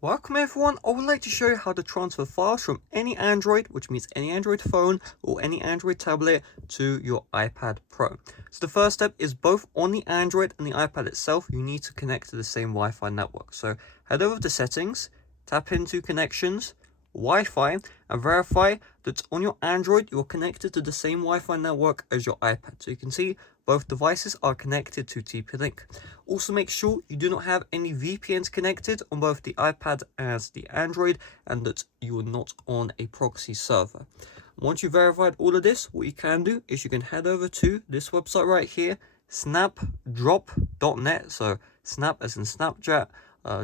Welcome everyone, I would like to show you how to transfer files from any Android, which means any Android phone or any Android tablet, to your iPad Pro. So the first step is both on the Android and the iPad itself, you need to connect to the same Wi-Fi network. So head over to settings, tap into connections, Wi-Fi, and verify that on your Android you're connected to the same Wi-Fi network as your iPad. So you can see both devices are connected to TP-Link. Also make sure you do not have any VPNs connected on both the iPad and the Android, and that you are not on a proxy server. Once you've verified all of this, what you can do is you can head over to this website right here, snapdrop.net. So snap as in Snapchat,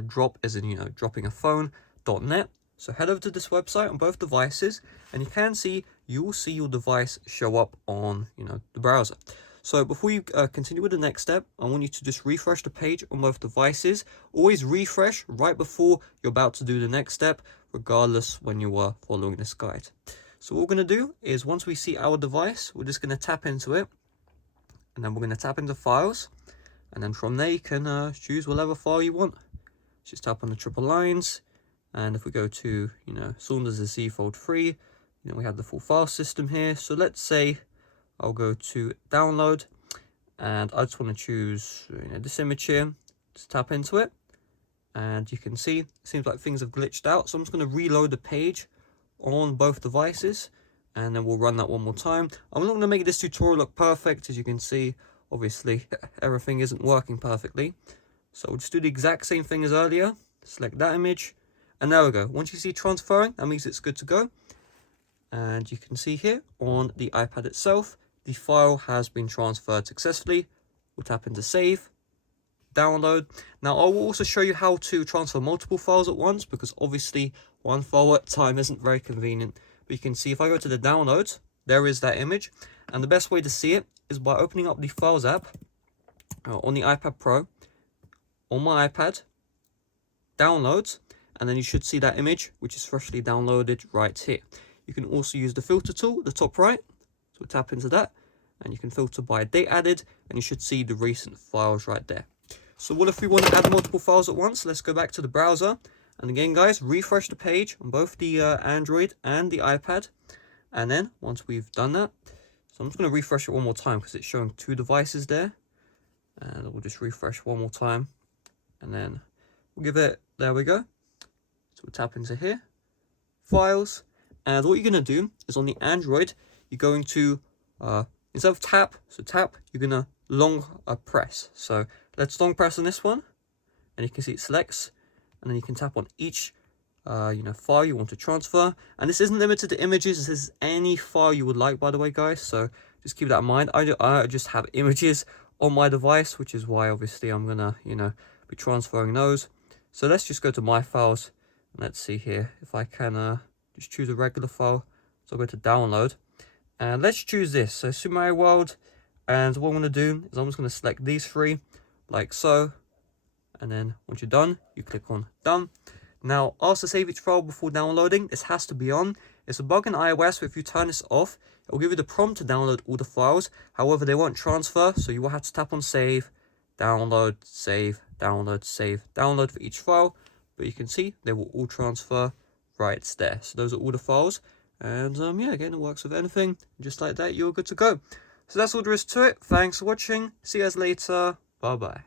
drop as in, dropping a phone.net. So head over to this website on both devices, and you will see your device show up on, the browser. So before you continue with the next step, I want you to just refresh the page on both devices. Always refresh right before you're about to do the next step, regardless when you are following this guide. So what we're going to do is, once we see our device, we're just going to tap into it, and then we're going to tap into files, and then from there you can choose whatever file you want. Just tap on the triple lines, and if we go to, Saunders Z Fold 3, we have the full file system here. So let's say I'll go to download, and I just want to choose this image here. Just tap into it, and you can see it seems like things have glitched out. So I'm just going to reload the page on both devices, and then we'll run that one more time. I'm not going to make this tutorial look perfect. As you can see, obviously everything isn't working perfectly. So we'll just do the exact same thing as earlier. Select that image, and there we go. Once you see transferring, that means it's good to go. And you can see here on the iPad itself, the file has been transferred successfully. We'll tap into save, download. Now I will also show you how to transfer multiple files at once, because obviously one file at a time isn't very convenient. But you can see if I go to the downloads, there is that image. And the best way to see it is by opening up the Files app on the iPad Pro, on my iPad, downloads, and then you should see that image, which is freshly downloaded right here. You can also use the filter tool at the top right. So we'll tap into that, and you can filter by date added, and you should see the recent files right there. So what if we want to add multiple files at once? Let's go back to the browser. And again, guys, refresh the page on both the Android and the iPad. And then once we've done that, so I'm just going to refresh it one more time because it's showing two devices there. And we'll just refresh one more time. And then we'll give it, there we go. So we'll tap into here, files. And what you're going to do is on the Android, you're going to, instead of tap, you're going to long press. So let's long press on this one, and you can see it selects, and then you can tap on each, file you want to transfer. And this isn't limited to images, this is any file you would like, by the way, guys. So just keep that in mind. I just have images on my device, which is why obviously I'm going to, be transferring those. So let's just go to my files, and let's see here if I can just choose a regular file. So I'll go to download, and let's choose this. So Super Mario World, and what I'm going to do is I'm just going to select these three, like so. And then once you're done, you click on done. Now, ask to save each file before downloading. This has to be on. It's a bug in iOS, so if you turn this off, it will give you the prompt to download all the files. However, they won't transfer, so you will have to tap on save, download, save, download, save, download for each file. But you can see they will all transfer right there. So those are all the files. And again, it works with anything. Just like that, you're good to go. So that's all there is to it. Thanks for watching. See you guys later. Bye bye.